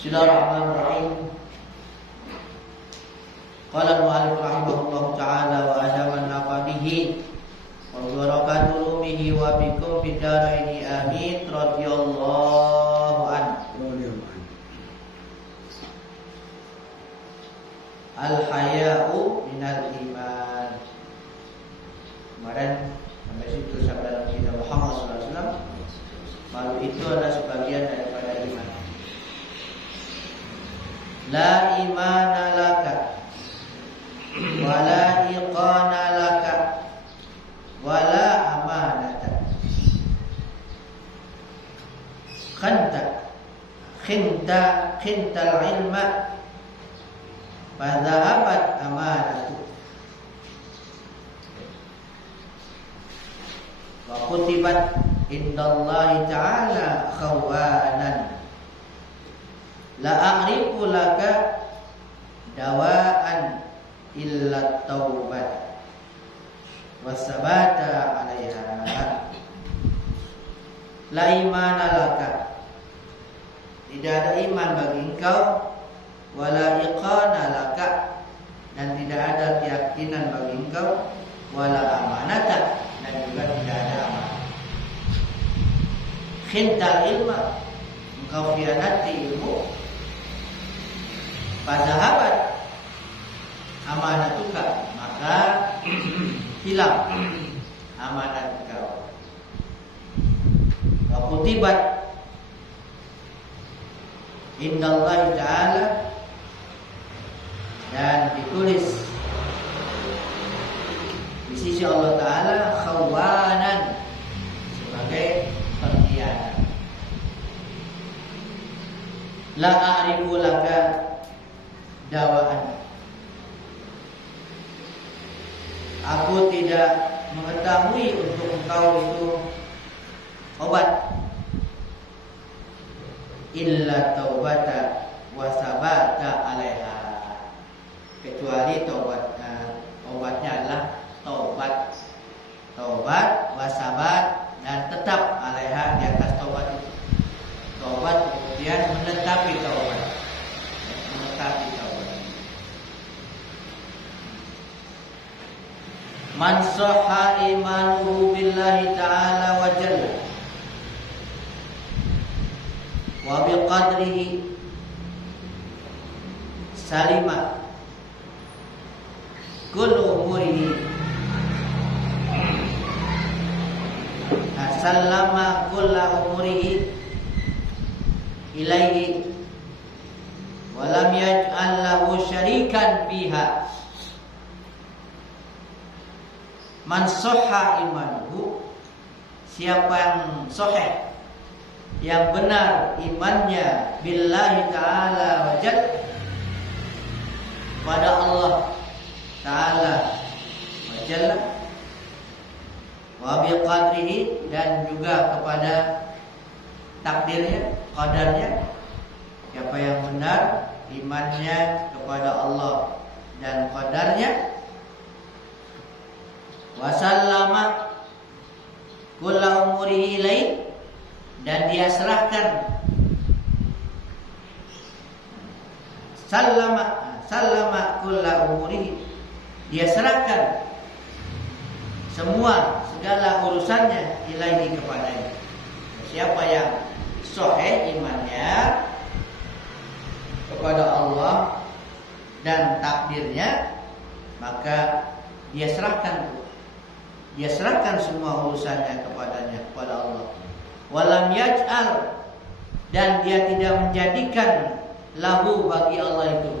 Bismillahirrahmanirrahim. Qala al-mu'allif rahimahullahu ta'ala wa adaman nafadihi wa barakatuhu bihi wa bikum fid dharaini amin radhiyallahu anhu. Al-haya'u minal iman. Kemarin sampai situ sabda Nabi Muhammad SAW, malu itu adalah sebagian daripada iman. La imana laka wala iqana laka wala amanata khintal ilma fadhahabat amanatu wa kutibat indallahi ta'ala khawanan la a'rifu laka dawaan illa taubat wasabata 'alaiha. La imana laka, tidak ada iman bagi engkau, wala iqana laka, dan tidak ada keyakinan bagi engkau, wala amanata, dan juga tidak ada amanah. Khintal ilma, engkau khianati ilmu, fadhahabat amanatuka, maka hilang amanat engkau. Wa kutibat indallahi ta'ala, dan ditulis di sisi Allah Ta'ala khawanan, sebagai pengkhianat. La a'rifu laka dawaan, aku tidak mengetahui untuk engkau itu obat, illa taubata wasabata 'alaiha, kecuali obatnya adalah taubat wasabat, dan tetap 'alaiha, di atas taubat itu. Taubat kemudian menetapi taubat. Man sahha imanuhu billahi ta'ala wa jalla wa biqadrihi salima kullu umurihi, sallama kulla umurihi ilaihi wa lam yaj'al lahu syarikan fiha. Man sahha imanuhu, siapa yang sahih, yang benar imannya, billahi ta'ala wajad, pada Allah Ta'ala wajalla, wa biqadrihi, dan juga kepada takdirnya, qadarnya. Siapa yang benar imannya kepada Allah dan qadarnya, wasallama kulla umurihi ilaih, dan dia serahkan, sallama kulla umurihi, dia serahkan semua segala urusannya ilaihi, kepadanya. Siapa yang sahih imannya kepada Allah dan takdirnya, maka dia serahkan dia serahkan semua urusannya kepadanya, kepada Allah. Walam yaj'al, dan dia tidak menjadikan lahu bagi Allah itu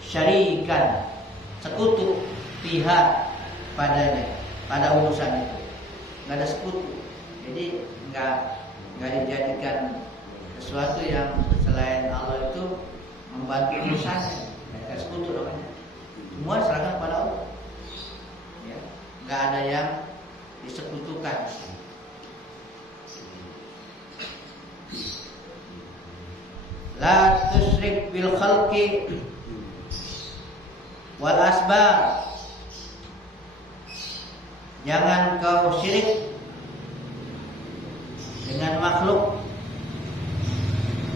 syarikan, sekutu, pihak padanya, pada urusan itu. Nggak ada sekutu. Jadi nggak dijadikan sesuatu yang selain Allah itu membantu urusannya. Nggak sekutu namanya. Semua diserahkan kepada Allah. Ya. Nggak ada yang disekutukan. La tusyrik bil khalqi wal asbab. Jangan kau syirik dengan makhluk.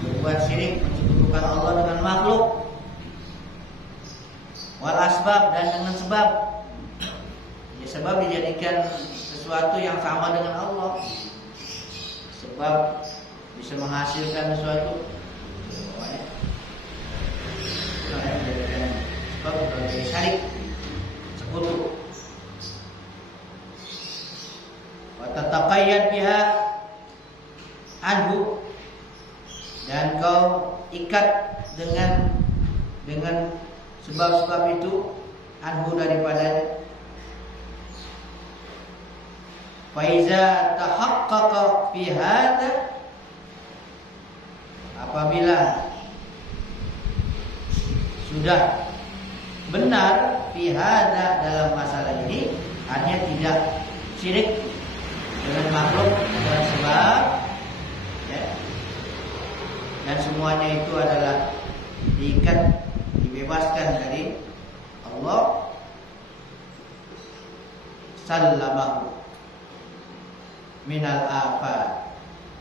Berbuat syirik, menyekutukan Allah dengan makhluk. Wal asbab, dan dengan sebab. Ya, sebab dijadikan sesuatu yang sama dengan Allah. Sebab bisa menghasilkan sesuatu. Sebab sebagai syarik, sekutu. Wa tataqayyad biha anhu, dan kau ikat dengan sebab-sebab itu anhu, daripadanya. Fa iza tahaqqaqa fi hadza, apabila sudah benar pihada dalam masalah ini, hanya tidak syirik dengan makhluk dan sebab, ya, dan semuanya itu adalah diikat, dibebaskan dari Allah, sallamahu minal afat,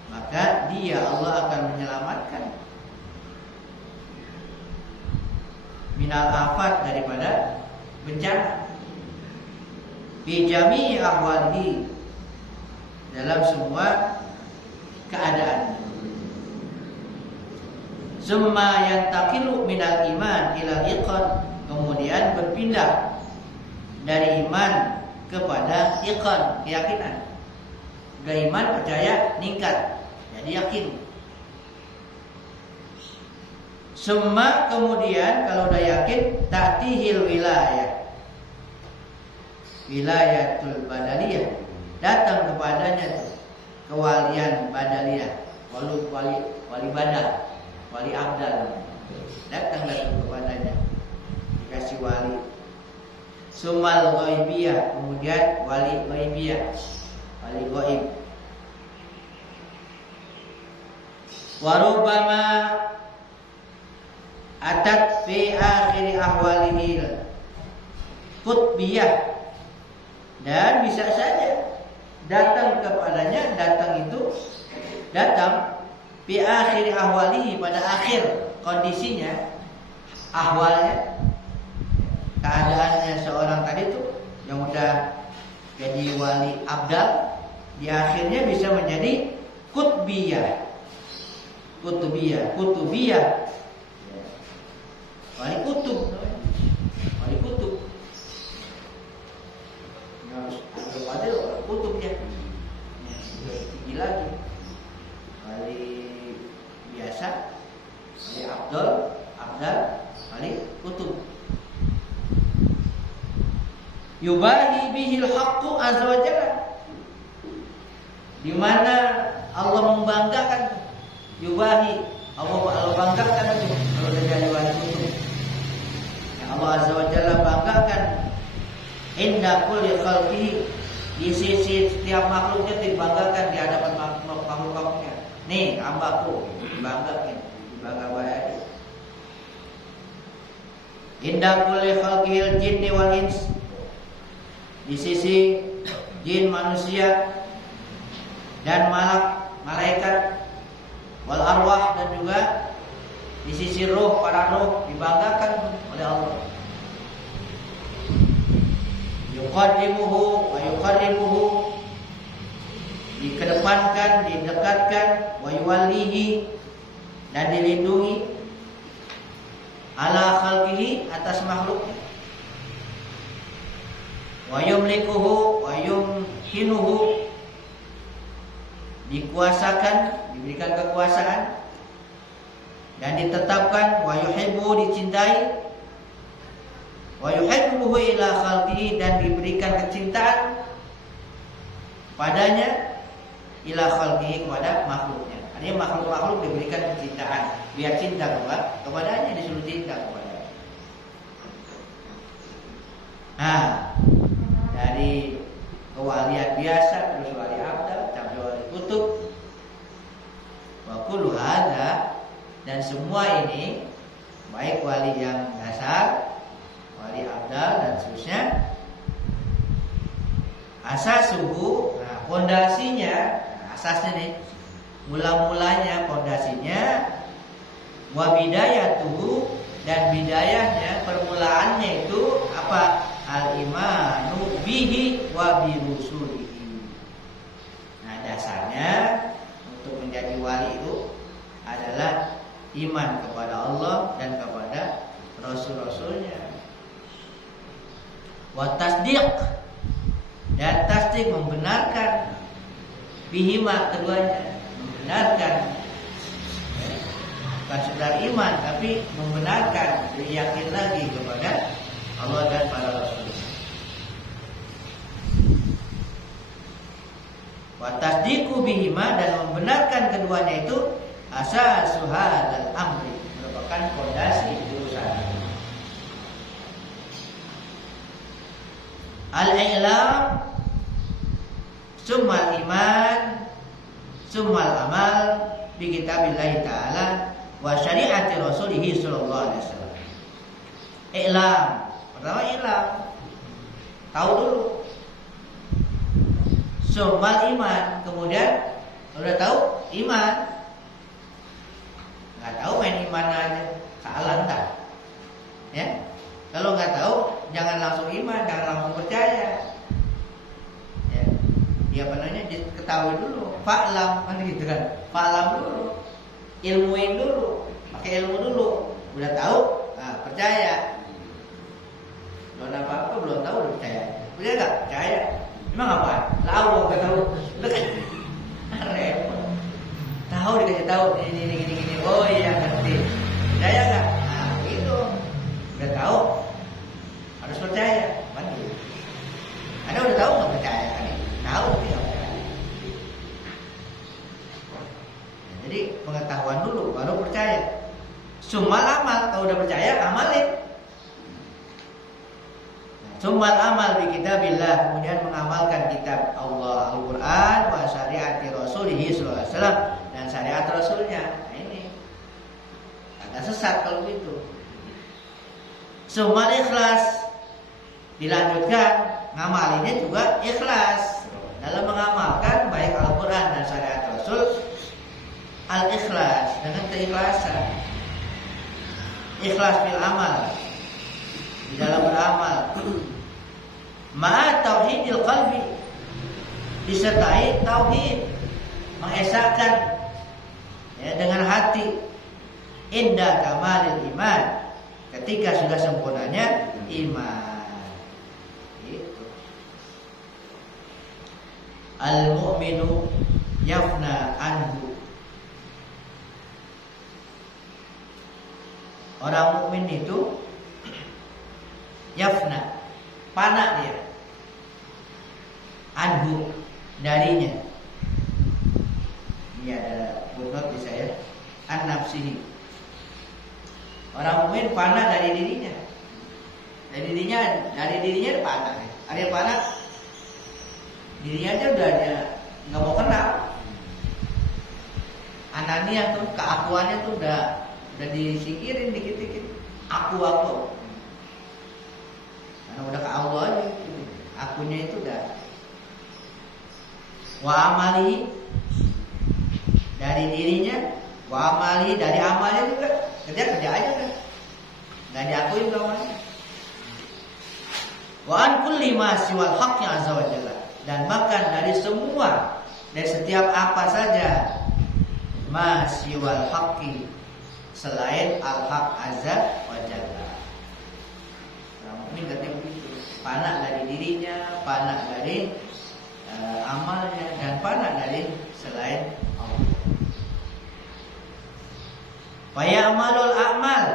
maka dia Allah akan menyelamatkan minal afat, daripada bencana, fi jami'i ahwalihi, dalam semua keadaan. Summa yantaqilu minal iman ila iqan, kemudian berpindah dari iman kepada iqan, keyakinan. Dari iman percaya ningkat jadi yakin. Summa, kemudian kalau udah yakin, ta'tihil wilayah, wilayatul badaliyah, datang kepadanya tuh kewalian badaliyah, wali badal, wali abdal, datang kepadanya, dikasih wali. Sumal ghaibiyah, kemudian wali ghaibiyah, wali ghaib. Warubama atat fi akhir ahwalihi qutbiyah, dan bisa saja datang kepadanya, datang fi akhir ahwalihi, pada akhir kondisinya, ahwalnya, keadaannya seorang tadi itu yang udah jadi wali abdal, di akhirnya bisa menjadi kutbiyah, wali kutub. Harus ada wali kutub ya. Tinggi lagi. Wali biasa, wali abdal, wali kutub. Yubahi bihil haqqu azza wa jalla, di mana Allah membanggakan. Yubahi, Allah banggakan itu kalau jadi wali kutub. Allah azza wa jalla banggakan inda kulli khalqihi, di sisi setiap makhluknya dibanggakan di hadapan makhluk-makhluknya. Nih hambaku, dibanggakan, dibanggakan. Inda kulli khalqihil jinni wal ins, di sisi jin, manusia, dan malaikat, wal arwah, dan juga di sisi roh, para roh dibanggakan oleh Allah. Yuqaddimuhu wa yuqarribuhu, dikedepankan, didekatkan, wa yuwallihi, dan dilindungi, ala khalqihi, atas makhluknya, wa yumlikuhu wa yumkinuhu, dikuasakan, diberikan kekuasaan dan ditetapkan, wa yuhibbu, dicintai, wa yuhibbuhu ila khalqihi, dan diberikan kecintaan padanya, ila khalqihi, kepada makhluknya. Artinya makhluk-makhluk diberikan kecintaan, biar cinta kepadanya, disuruh cinta kepadanya. Nah, dari kewalian biasa terus wali abdal sampai wali kutub, wa kullu hadza, dan semua ini baik wali yang dasar, wali abdal dan seterusnya, asasuhu, nah pondasinya, asasnya nih, mula-mulanya pondasinya, wa bidayatuhu, dan bidayahnya, permulaannya itu apa? Al-imanu bihi wa bi rusulihi. Nah, dasarnya untuk menjadi wali itu adalah iman kepada Allah dan kepada rasul-rasulnya. Wa tasdiq, dan tasdik, membenarkan, bihima, keduanya, membenarkan, bukan sekedar iman tapi membenarkan, yakin lagi kepada Allah dan para rasul. Wa tasdiqu bihima, dan membenarkan keduanya itu asasu hadzal amri, merupakan fondasi urusan. Al-i'lam, summal iman, summal amal bi kitabillahi ta'ala wa syari'ati rasulihi sallallahu alaihi wasallam. I'lam, pertama i'lam, tahu dulu. Summal iman, kemudian udah tahu iman. Nggak tahu main iman aja, salah entar. Ya, kalau nggak tahu jangan langsung iman, jangan langsung percaya. Ya, dia namanya ketahui dulu, fa'lam, kan gitu kan? Fa'lam dulu, ilmuin dulu, pakai ilmu dulu. Udah tahu, nah, percaya. Belum apa-apa, belum tahu udah percaya. Udah nggak percaya? Emang apa? Tahu nggak tahu? Udah kan? Repot. Tahu dikasih tahu ini. Oh iya ngerti. Percaya nggak? Nah itu. Udah tahu, harus percaya. Mandi. Anda udah tahu nggak percaya kan? Tahu tapi nggak percaya. Jadi pengetahuan dulu baru percaya. Summal amal, kalau udah percaya amalin. Summal amal bi kitabillah, kemudian mengamalkan kitab Allah Al-Quran, wa syariati rasulihi sallallahu alaihi wasallam, dan syariat rasulnya. Nah ini agak sesat kalau gitu. Summal ikhlas, dilanjutkan ngamalinnya juga ikhlas dalam mengamalkan baik Al-Quran dan syariat Rasul. Al-ikhlas, dengan keikhlasan, ikhlas bil amal, di dalam beramal. Ma'a tauhidil qalbi, disertai tauhid, mengesahkan ya, dengan hati. Inda kamalil iman, ketika sudah sempurnanya iman. Itu. Al-mu'minu yafna anhu, orang mukmin itu yafna, fana dia, anhu, darinya. Ini ada footnote di saya, an nafsihi. Orang mukmin fana dari dirinya. Dari dirinya fana. Ada yang fana, dirinya aja udah dia nggak mau kenal. Anania tuh, keakuannya tuh udah disingkirin dikit-dikit. Aku. Karena udah ke Allah aja, akunya itu udah. Wa amali, dari dirinya, wa amali, dari amalnya juga, kerja aja kan, nggak diakui amalnya. Wa an kulli ma siwal haqqi azza wa jalla, dan bahkan dari semua, dari setiap apa saja, ma siwal haqqi, selain al-haq azza wa jalla. Orang mukmin katanya begitu, fana dari dirinya, fana dari Fayamalul a'mal,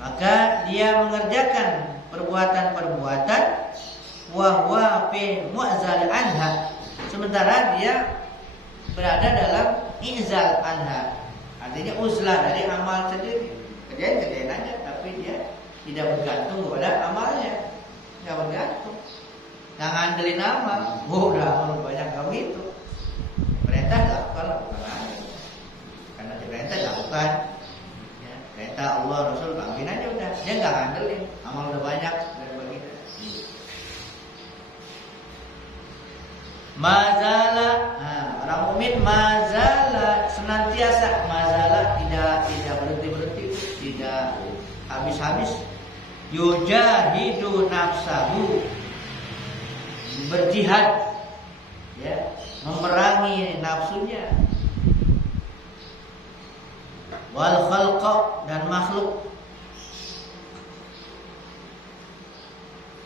maka dia mengerjakan perbuatan-perbuatan wa huwa fi mu'zal anha, sementara dia berada dalam i'zal anha, artinya uzlah dari amal sendiri. Kerjain aja, tapi dia tidak bergantung kepada amalnya, tidak bergantung, nggak ngandelin amal. Udah amal banyak kamu itu, perintah lakukan aja, karena diperintah lakukan. Ya, perintah Allah Rasul lakuin aja udah, dia nggak ngandelin amal udah banyak dan begitu. Mazala, orang mukmin mazala senantiasa, mazala tidak berhenti, tidak habis-habis. Yujahidu nafsahu, berjihad, ya, memerangi nafsunya. Wal khalqa, dan makhluk,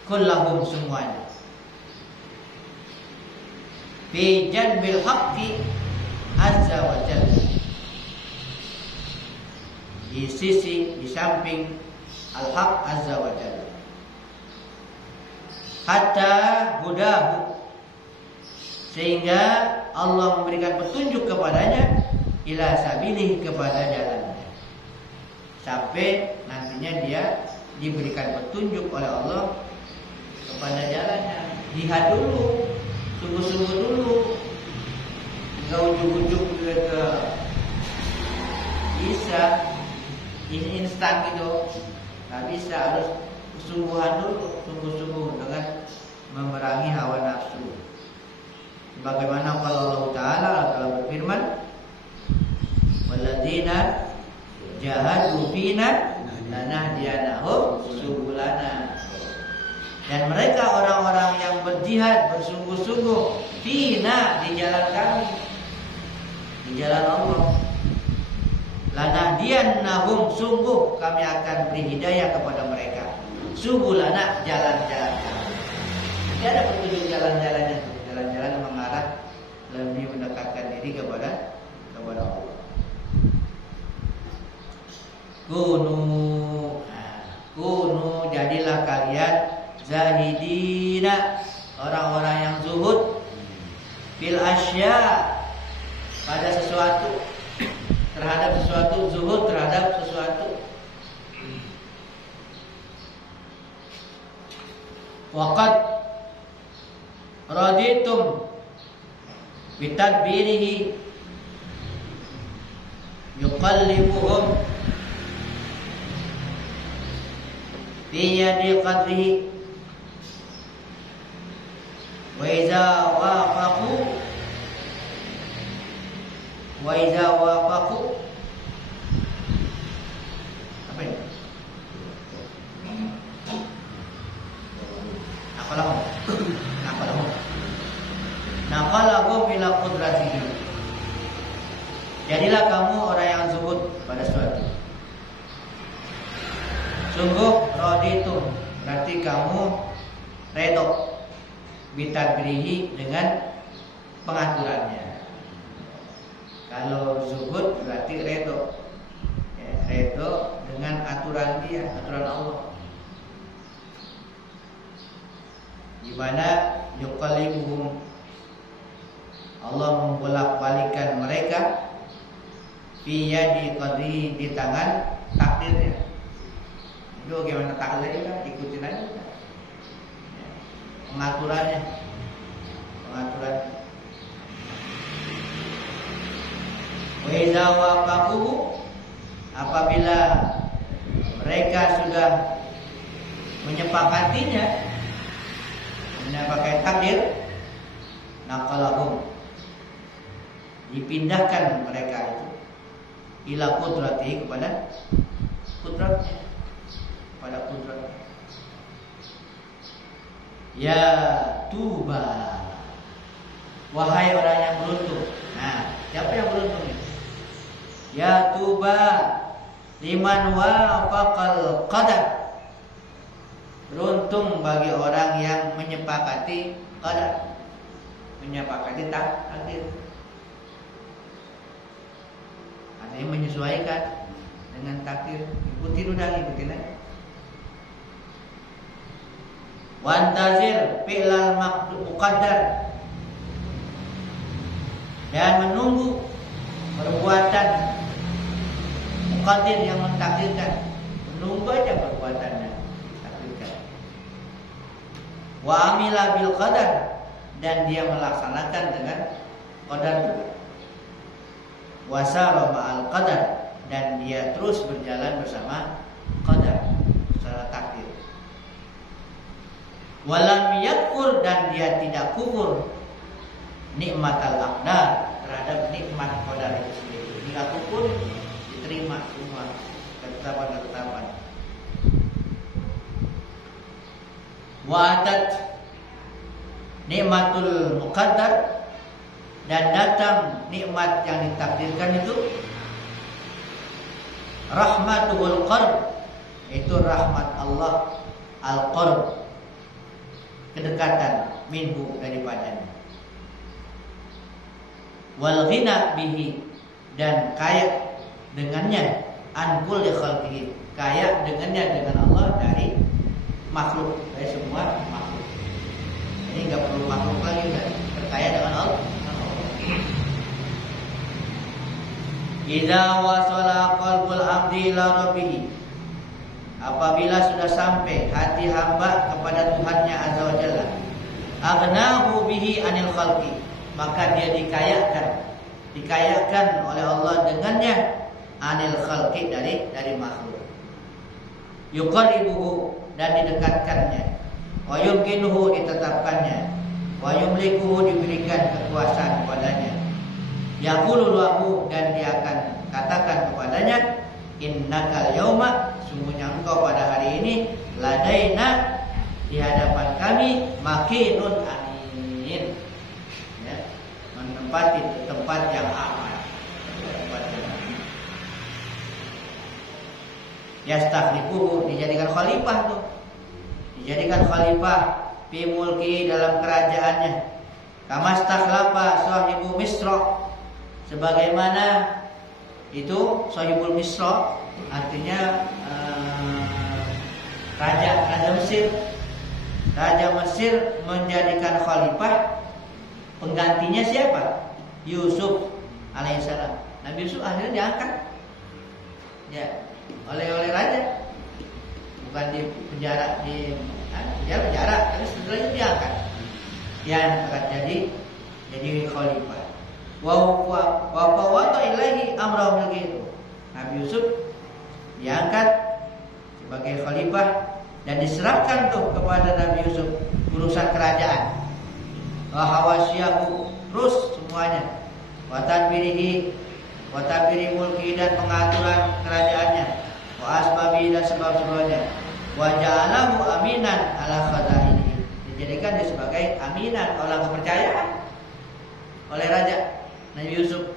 kullahum, semuanya. Fi janbil haqqi azza wa jalla, di sisi, di samping al-haq azza wa jalla. Hatta hudahu, sehingga Allah memberikan petunjuk kepadanya, ila sabilihi, kepada jalannya, sampai nantinya dia diberikan petunjuk oleh Allah kepada jalannya. Jihad dulu, sungguh-sungguh dulu, enggak ujung-ujung juga ke bisa ini instan gitu, nggak bisa, harus kesungguhan dulu, sungguh-sungguh dengan memerangi hawa nafsu. Bagaimana kalau Allah Ta'ala telah berfirman, walladzina jahadu fina lanahdiyanahum subulana, dan mereka orang-orang yang berjihad bersungguh-sungguh fina, di jalan kami, di jalan Allah. Lanahdiyannahum, sungguh kami akan beri hidayah kepada mereka. Subulana, jalan-jalan kami. Tidak ada petunjuk jalan-jalannya, jalan-jalan mengarah lebih mendekatkan diri kepada Allah. Kunu, jadilah kalian zahidina, orang-orang yang zuhud, fil asya, pada sesuatu, terhadap sesuatu, zuhud terhadap sesuatu. Waqad raditum bitadbirihi yuqallibuhum fi yadi qadrihi wa iza wafaqu apa ini? Naqalahum ila qudratihi, jadilah kamu orang yang zuhud pada suatu. Sungguh raditum, berarti kamu redho, bitadbirihi, dengan pengaturannya. Kalau zuhud berarti redho, ya, redho dengan aturan dia, aturan Allah. Di mana yuqallibuhum, Allah membolak-balikan mereka, fi yadi qadri, di tangan takdirnya. Itu bagaimana takdirnya, ikutin aja. Ya, pengaturannya. Wa idza waqafu, apabila mereka sudah menyepakatinya, menyepakati takdir, naqalahum, dipindahkan mereka itu ila qudrati, kepada kudratnya, pada kudratnya. Ya tuba, wahai orang yang beruntung. Nah, siapa yang beruntung ini? Ya tuba liman wafaqal qadar, beruntung bagi orang yang menyepakati qadar, menyepakati takdir. Artinya menyesuaikan dengan takdir. Ikutin Wantazir fi'lal muqaddar, dan menunggu perbuatan muqaddir yang mentakdirkan. Menunggu aja perbuatannya takdirkan. Wa amila bil qadar, dan dia melaksanakan dengan qadar juga. Wasara ma'al qadar, dan dia terus berjalan bersama qadar, bersama takdir. Walam yakfur, dan dia tidak kufur nikmatal aqdar, terhadap nikmat qadar itu sendiri. Tidak kufur, diterima semua ketetapan-ketetapan. Wa'adat nikmatul muqaddar, dan datang nikmat yang ditakdirkan itu rahmatul qarb, itu rahmat Allah, al-qarb, kedekatan, minhu, daripadanya. Wal ghina bihi, dan kaya dengannya, an kulli khalqihi, kaya dengannya, dengan Allah, dari makhluk, dari semua makhluk. Ini enggak perlu makhluk lagi, kan? Berkaya dengan Allah. Idza wasala qalbul abdi ila rabbih, apabila sudah sampai hati hamba kepada Tuhannya azza wa jalla, aghnahu bihi anil khalqi, maka dia dikayakan oleh Allah dengannya, anil khalqi, dari makhluk. Yuqarribuhu, dan didekatkannya, wa yumkinuhu, ditetapkannya, wa yumlikuhu, diberikan kekuasaan kepadanya. Yaqulu lahu, dan dia akan katakan kepadanya, innakal yauma, sungguhnya engkau pada hari ini, ladaina, di hadapan kami, makinun amin, ya, menempati tempat yang aman, yastakhlifuhu, dijadikan khalifah tuh, dijadikan khalifah fi mulki, dalam kerajaannya, kama stakhlafa sahibu Misra, sebagaimana itu sahibul Misra, artinya raja Mesir. Raja Mesir menjadikan khalifah, penggantinya siapa? Yusuf alaihissalam. Nabi Yusuf akhirnya diangkat, ya, oleh raja, bukan di penjara, tapi setelahnya diangkat, jadi khalifah. Wa fawata ilaihi amra milki, Nabi Yusuf diangkat sebagai khalifah dan diserahkan tuh kepada Nabi Yusuf urusan kerajaan. Wa hawasyahu, terus semuanya. Wa tadbiri mulki, dan pengaturan kerajaannya. Wa asbabi, dan sebab-sebabnya. Wa ja'alahu aminan ala khaza'inihi, dijadikan dia sebagai aminan, orang kepercayaan oleh raja Nabi Yusuf,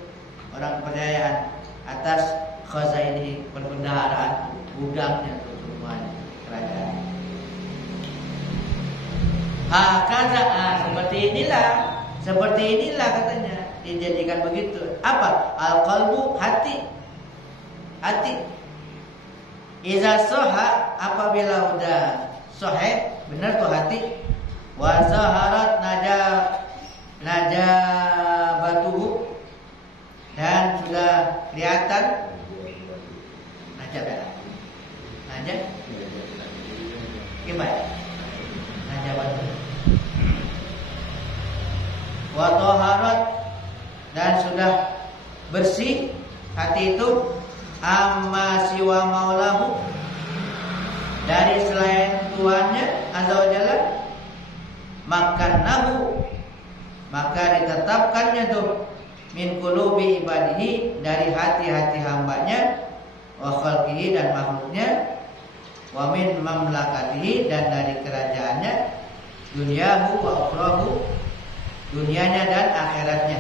orang kepercayaan atas khaza'inihi, perbendaharaan gudangnya untuk semuanya kerajaan. Hakaza, seperti inilah katanya, dijadikan begitu. Apa? Al-qalbu, hati. Iza soha, apabila udah sohe, benar tuh hati. Wa zaharat najabatuhu, dan sudah kelihatan najab gimana? Najabatuhu. Wa taharat, dan sudah bersih hati itu, amma siwa maulahu, dari selain Tuhannya azza wa jalla, makannahu, maka ditetapkannya tuh, min qulubi ibadihi, dari hati-hati hambanya, wa khalqihi, dan makhluknya, wa min mamlakatihi, dan dari kerajaannya, dunyahu wa ukhrahu, dunianya dan akhiratnya.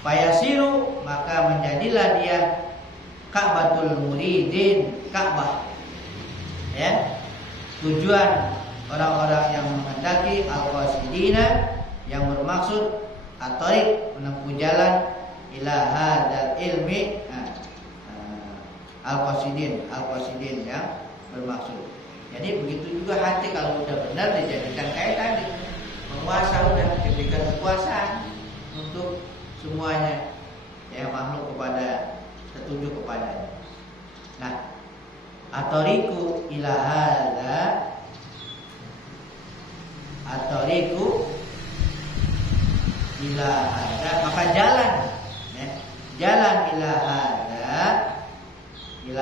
Fayasiru, maka menjadilah dia Ka'batul muridin, Ka'bah, ya, tujuan orang-orang yang menghendaki, al-qasidina, yang bermaksud at-thariq, menempuh jalan, ila hadzal ilmi al-qasidin yang bermaksud. Jadi begitu juga hati kalau udah benar dijadikan kayak tadi. Penguasa udah diberikan kekuasaan untuk semuanya yang makhluk kepada tertuju kepadanya. Nah, atoriku ila hadza maka jalan ya, jalan ila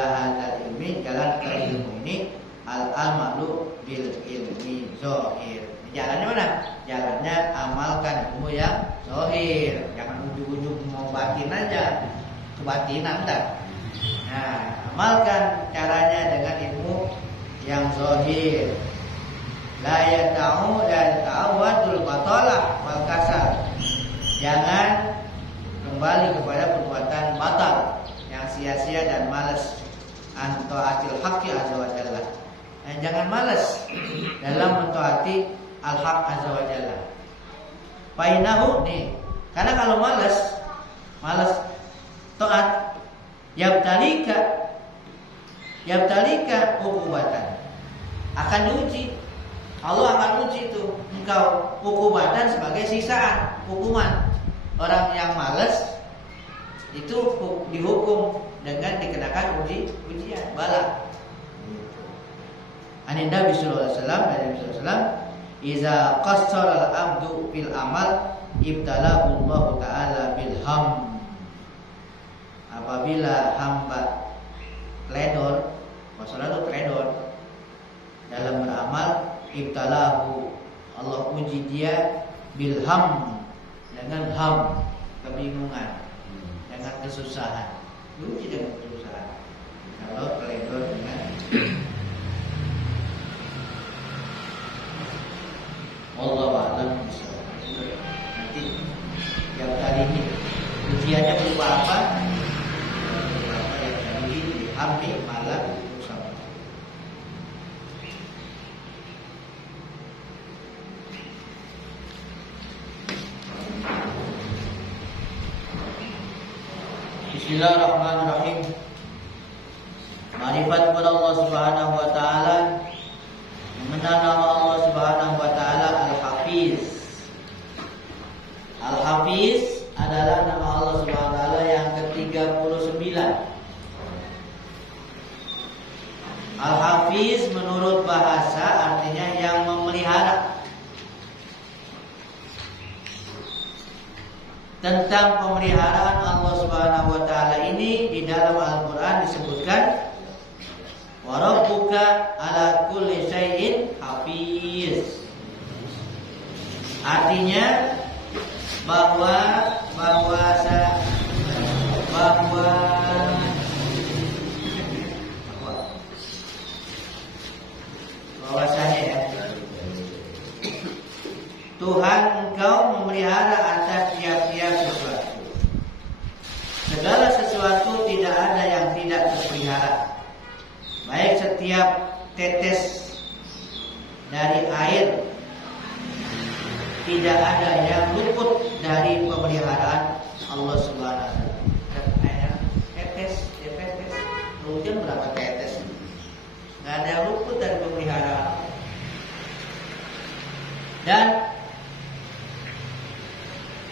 hadza ilmi, jalan ke ilmu ini al amalu bil ilmi zahir. Jalannya mana? Jalannya amalkan ilmu yang zahir. Jangan ujung-ujung mau batin aja, kebatinan dah. Nah, amalkan caranya dengan ilmu yang zahir. La yata'u dan ta'awadul batalah wal kasal. Jangan kembali kepada perbuatan batal yang sia-sia dan malas. Antaatil haqqi azza wa jalla. Jangan malas dalam mentaati al-haq azza wa jalla. Fainahu nih, karena kalau malas taat yabtalika ukubatan, akan diuji. Allah akan uji itu engkau ukubatan sebagai siksaan, hukuman. Orang yang malas itu dihukum dengan dikenakan ujian bala. An Nabi sallallahu alaihi wasallam, dari Nabi sallallahu alaihi wasallam, iza qassara al-abdu fil amal ibtalahu Allah taala bil ham. Apabila hamba teledor, masalah itu teledor dalam beramal, ibtalahu, Allah uji dia bil ham, dengan ham, kebingungan, dengan kesusahan. Uji dengan kesusahan. Kalau teledor dengan Allah a'lam bishawab. Nanti yang kali ini ujiannya berupa apa? Berupa yang kali ini diambil malam bersama. Bismillahirrahmanirrahim. Ma'rifat kepada Allah Subhanahu wa taala, mengenal nama Allah Subhanahu wa taala Al-Hafiz. Al-Hafiz adalah nama Allah Subhanahu wa taala yang ke-39. Al-Hafiz menurut bahasa artinya yang memelihara. Tentang pemeliharaan Allah Subhanahu wa taala ini di dalam Al-Qur'an disebutkan wa rabbuka ala kulli syai'in hafiz. Artinya bahwasanya ya, Tuhan engkau memelihara atas tiap-tiap sesuatu. Segala sesuatu tidak ada yang tidak terpelihara. Baik setiap tetes dari air, tidak ada yang luput dari pemeliharaan Allah Subhanahu wa taala. Tetes, hujan berapa tetes? Nggak ada yang luput dari pemeliharaan. Dan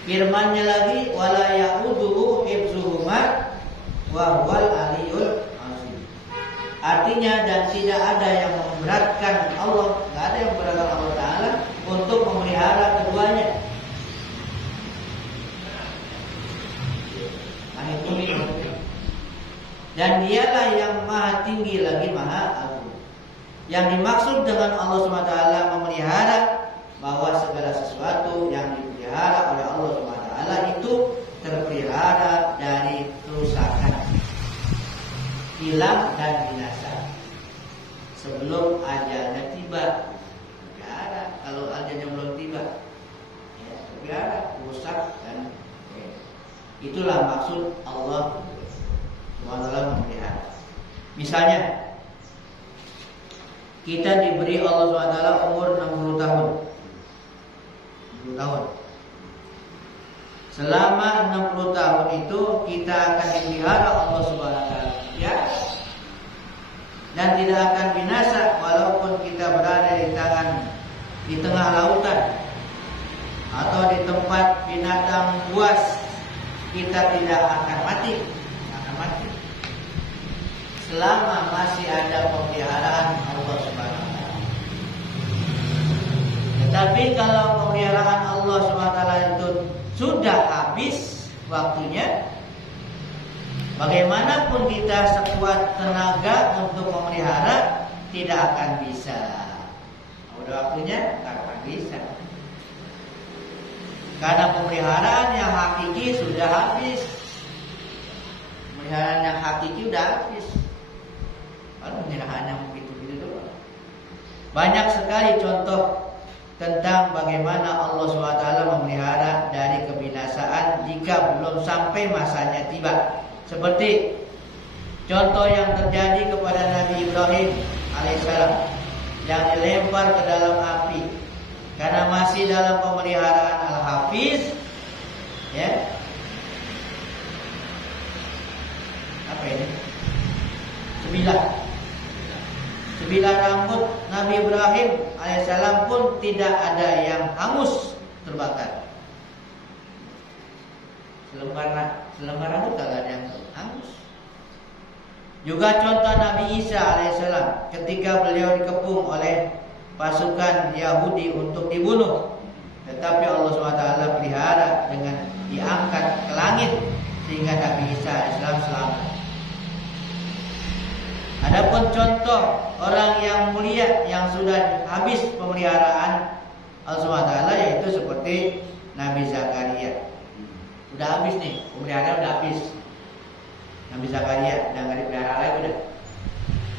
firman-Nya lagi, wala ya'uduhu hifzuhuma wa huwal aliyyul azim. Artinya, dan tidak ada yang memberatkan Allah, tidak ada yang memberatkan Allah Ta'ala untuk memelihara keduanya. Dan dialah yang maha tinggi lagi maha agung. Yang dimaksud dengan Allah SWT memelihara, bahwa segala sesuatu yang dipelihara oleh Allah SWT itu terpelihara dari kerusakan, hilang dan binasa sebelum ajalnya tiba. Terpelihara kalau ajalnya belum tiba, ya, terpelihara, rusak dan itulah maksud Allah SWT memelihara. Misalnya kita diberi Allah SWT umur 60 tahun. selama 60 tahun itu kita akan dipelihara Allah Subhanahu wa taala, ya. Dan tidak akan binasa walaupun kita berada di tengah lautan atau di tempat binatang buas, kita tidak akan mati, selama masih ada pemeliharaan Allah Subhanahu wa taala. Tetapi kalau pemeliharaan Allah Subhanahu wa taala itu sudah habis waktunya, bagaimanapun kita sekuat tenaga untuk memelihara, tidak akan bisa. Udah waktunya, tidak akan bisa. Karena pemeliharaan yang hakiki sudah habis. Pemeliharaan yang hakiki sudah habis. Kalau pemeliharaan yang begitu-begitu doang. Banyak sekali contoh tentang bagaimana Allah SWT memelihara dari kebinasaan jika belum sampai masanya tiba. Seperti contoh yang terjadi kepada Nabi Ibrahim alaihissalam yang dilempar ke dalam api karena masih dalam pemeliharaan Al-Hafiz, ya. Apa ini? Sebilah rambut Nabi Ibrahim alaihissalam pun tidak ada yang hangus terbakar. Selembar rambut tidak ada yang hangus. Juga contoh Nabi Isa alaihissalam ketika beliau dikepung oleh pasukan Yahudi untuk dibunuh, tetapi Allah SWT pelihara dengan diangkat ke langit sehingga Nabi Isa alaihissalam selamat. Adapun contoh orang yang mulia yang sudah habis pemeliharaan Allah SWT yaitu seperti Nabi Zakaria. Udah habis nih, pemeliharaan udah habis. Nabi Zakaria udah nggak dipelihara lagi udah.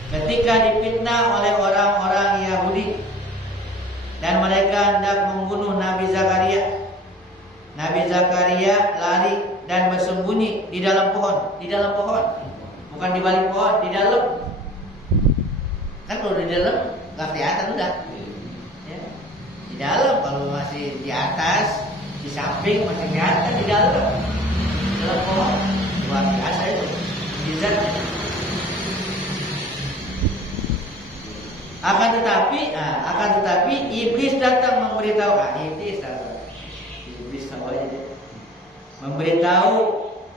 Ketika difitnah oleh orang-orang Yahudi dan mereka hendak membunuh Nabi Zakaria, Nabi Zakaria lari dan bersembunyi di dalam pohon, bukan di balik pohon, di dalam. Kan kalau di dalam nggak kelihatan udah, ya. Di dalam kalau masih di atas, di samping masih kelihatan, di dalam pohon. Luar biasa itu mukjizatnya. Akan tetapi iblis datang memberitahu, memberitahu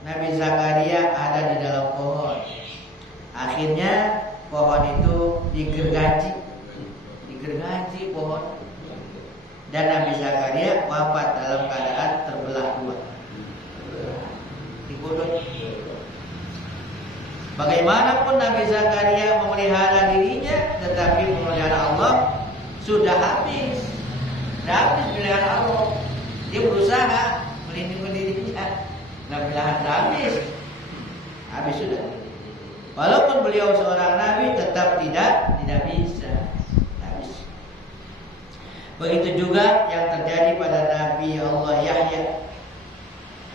Nabi Zakaria ada di dalam pohon. Akhirnya pohon itu digergaji pohon, dan Nabi Zakaria wafat dalam keadaan terbelah dua. Bagaimanapun Nabi Zakaria memelihara dirinya, tetapi memelihara Allah sudah habis. Memelihara Allah, dia berusaha melindungi dirinya, memelihara habis sudah. Walaupun beliau seorang nabi, tetap tidak bisa. Habis. Begitu juga yang terjadi pada Nabi Allah Yahya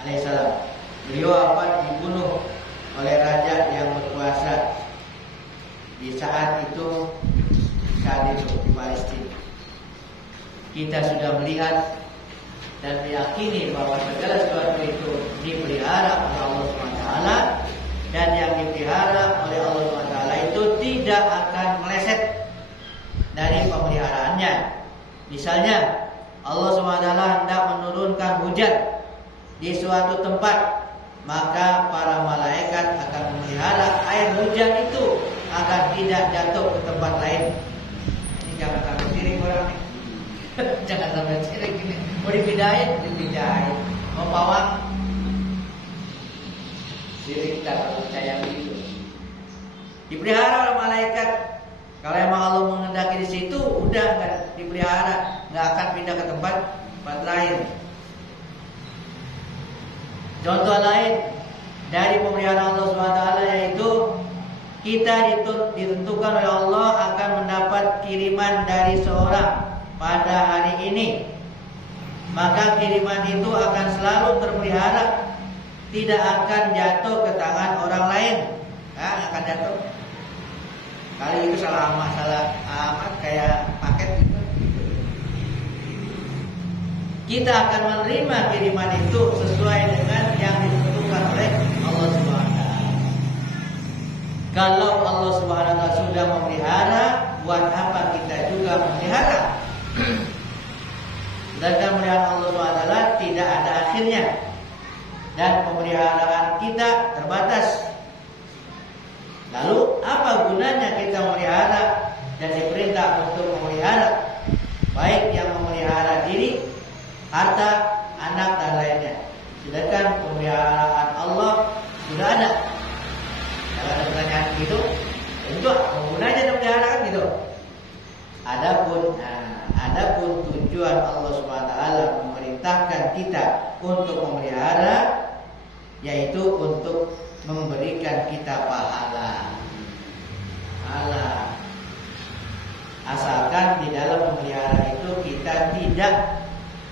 alaihissalam. Beliau dibunuh oleh raja yang berkuasa di saat itu di Palestina. Kita sudah melihat dan meyakini bahwa segala sesuatu itu dipelihara oleh Allah SWT, dan yang dipelihara oleh Allah SWT itu tidak akan meleset dari pemeliharaannya. Misalnya Allah SWT hendak menurunkan hujan di suatu tempat, maka para malaikat akan memelihara air hujan itu agar tidak jatuh ke tempat lain. Ini jangan sampai sirik orang nih. Jangan sampai sirik ini. Mau dipindahin, mau pawang, sirik tak percaya begitu. Dipelihara oleh malaikat. Kalau emang Allah menghendaki di situ, udah nggak dipelihara, nggak akan pindah ke tempat lain. Contoh lain dari pemeliharaan Allah SWT yaitu kita ditentukan oleh Allah akan mendapat kiriman dari seorang pada hari ini, maka kiriman itu akan selalu terpelihara, tidak akan jatuh ke tangan orang lain. Akan jatuh. Kali itu salah amat kayak paket gitu. kita akan menerima kiriman itu sesuai dengan yang ditentukan oleh Allah Subhanahu wa taala. Kalau Allah Subhanahu wa taala sudah memelihara, buat apa kita juga memelihara? Dan pemeliharaan Allah Subhanahu wa taala tidak ada akhirnya. Dan pemeliharaan kita terbatas. Lalu apa gunanya kita memelihara dan diperintah untuk memelihara? Baik yang memelihara diri, harta, anak dan lainnya. Sedangkan pemeliharaan Allah sudah ada. Kalau ada pertanyaan gitu, tentu apa gunanya memelihara kan gitu. Adapun tujuan Allah Subhanahu wa taala memerintahkan kita untuk memelihara, yaitu untuk memberikan kita pahala. Asalkan di dalam memelihara itu kita tidak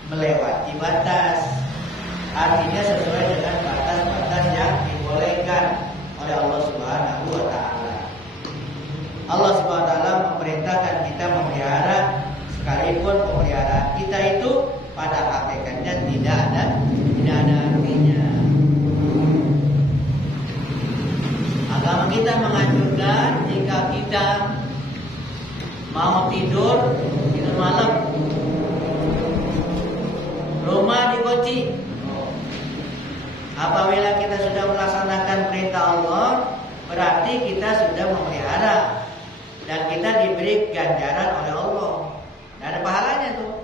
melewati batas. Artinya sesuai dengan batas-batas yang dibolehkan oleh Allah Subhanahu wa taala. Allah Subhanahu wa taala memerintahkan kita memelihara, sekalipun pemeliharaan kita itu pada hakikatnya tidak ada artinya. Agama kita menganjurkan jika kita mau tidur malam, rumah dikunci. Apabila kita sudah melaksanakan perintah Allah, berarti kita sudah memelihara dan kita diberi ganjaran oleh Allah. Tidak ada pahalanya tuh.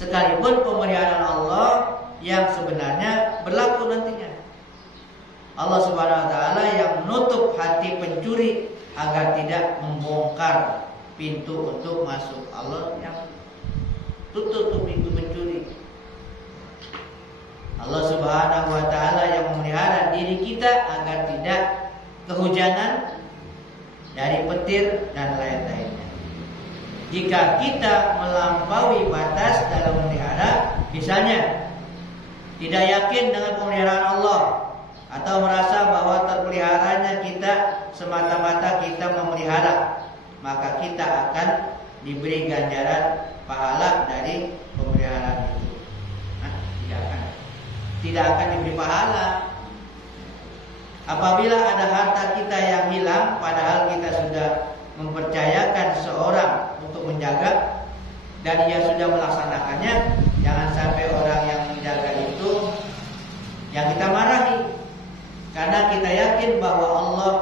Sekalipun pemeliharaan Allah yang sebenarnya berlaku nantinya. Allah Subhanahu wa taala yang menutup hati pencuri agar tidak membongkar pintu untuk masuk. Allah yang tutup pintu pencuri. Allah Subhanahu wa taala yang memelihara diri kita agar tidak kehujanan dari petir dan lain-lainnya. Jika kita melampaui batas dalam memelihara, misalnya tidak yakin dengan pemeliharaan Allah, atau merasa bahwa terpeliharanya kita semata-mata kita memelihara, maka kita akan diberi ganjaran pahala dari pemeliharaan itu. Tidak akan diberi pahala. Apabila ada harta kita yang hilang, padahal kita sudah mempercayakan seorang untuk menjaga dan ia sudah melaksanakannya, jangan sampai orang yang menjaga itu yang kita marahi. Karena kita yakin bahwa Allah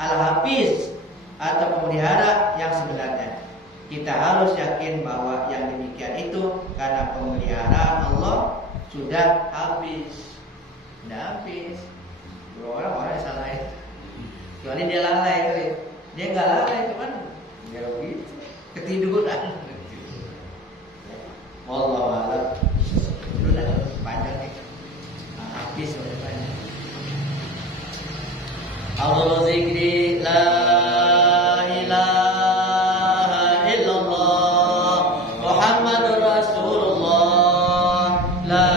Al-Hafiz atau pemelihara yang sebenarnya. Kita harus yakin bahwa yang demikian itu karena pemeliharaan Allah sudah habis. Orang salah itu. Kecuali dia lalai. Dia nggak lalai, cuman dia begitu ketiduran. Wallahu a'lam. Sudah panjang nih. Habis sudah panjang. Allah zikri la ilaha illallah Muhammadur Rasulullah la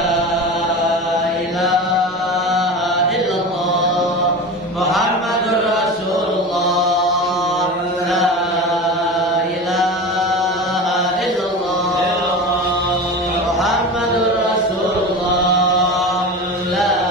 ilaha illallah Muhammadur Rasulullah la ilaha illallah Muhammadur Rasulullah la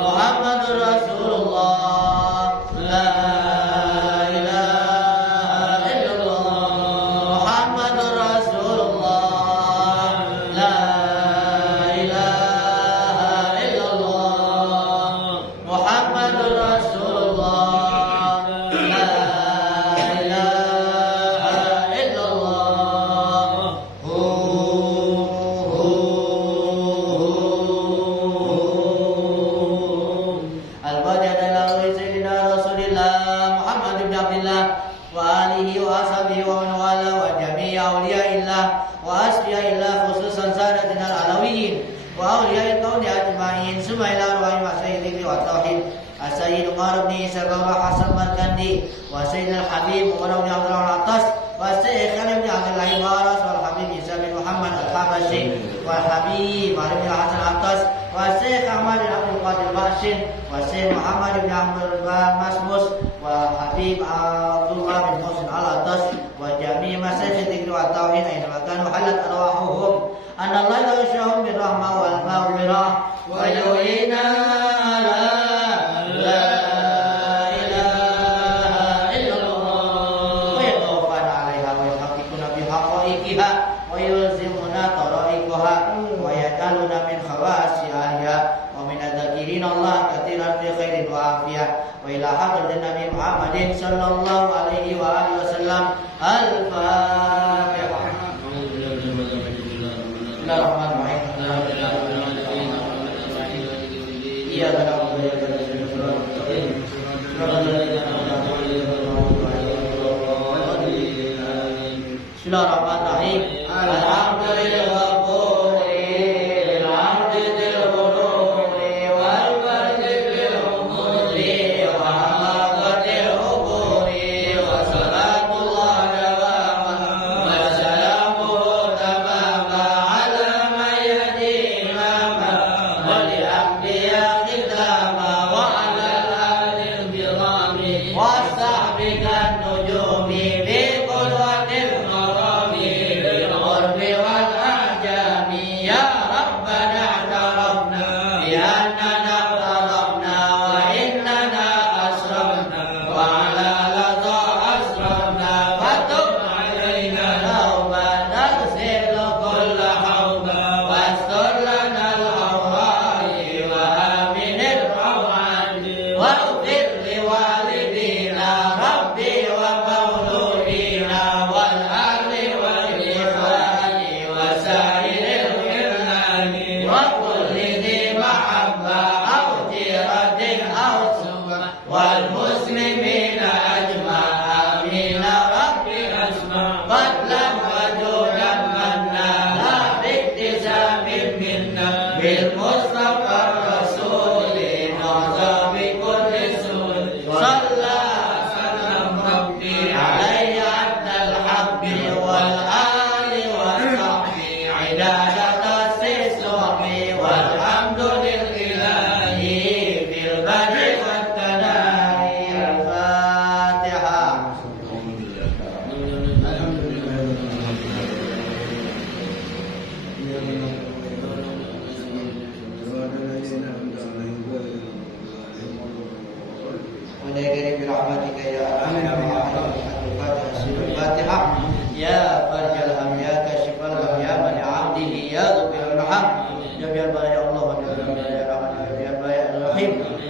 Muhammad سيد الذكر والتوحيد السيد عمر بن عيسى بن حسن المركندي وسيد الحبيب عمر بن عبد الله العطاس والشيخ علي بن عبد الله الوارث والحبيب عيسى بن محمد الحبشي والحبيب علي بن الحسن العطاس والشيخ أحمد بن عبد القادر الباشن والشيخ محمد بن عبد المسموس والحبيب عبد الله بن محسن العطاس وجميع مشايخ الذكر والتوحيد أينما كانوا حلت أرواحهم أن الله يغشاهم بالرحمة والمغفرة ويعينا على لا إله إلا الله ويتوفانا عليها ويحققنا بحقائقها ويلزمنا طرائقها ويجعلنا من خواص أهلها ومن الذاكرين الله كثيرا في خير وعافية وإلى حضرة النبي محمد صلى الله عليه وآله وسلم الفاتحة. Bismillahirrahmanirrahim. Iya benar. Bismillahirrahmanirrahim. Alhamdulillah.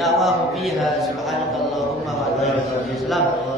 Da'wahu fiha subhanakallahumma wa bihamdika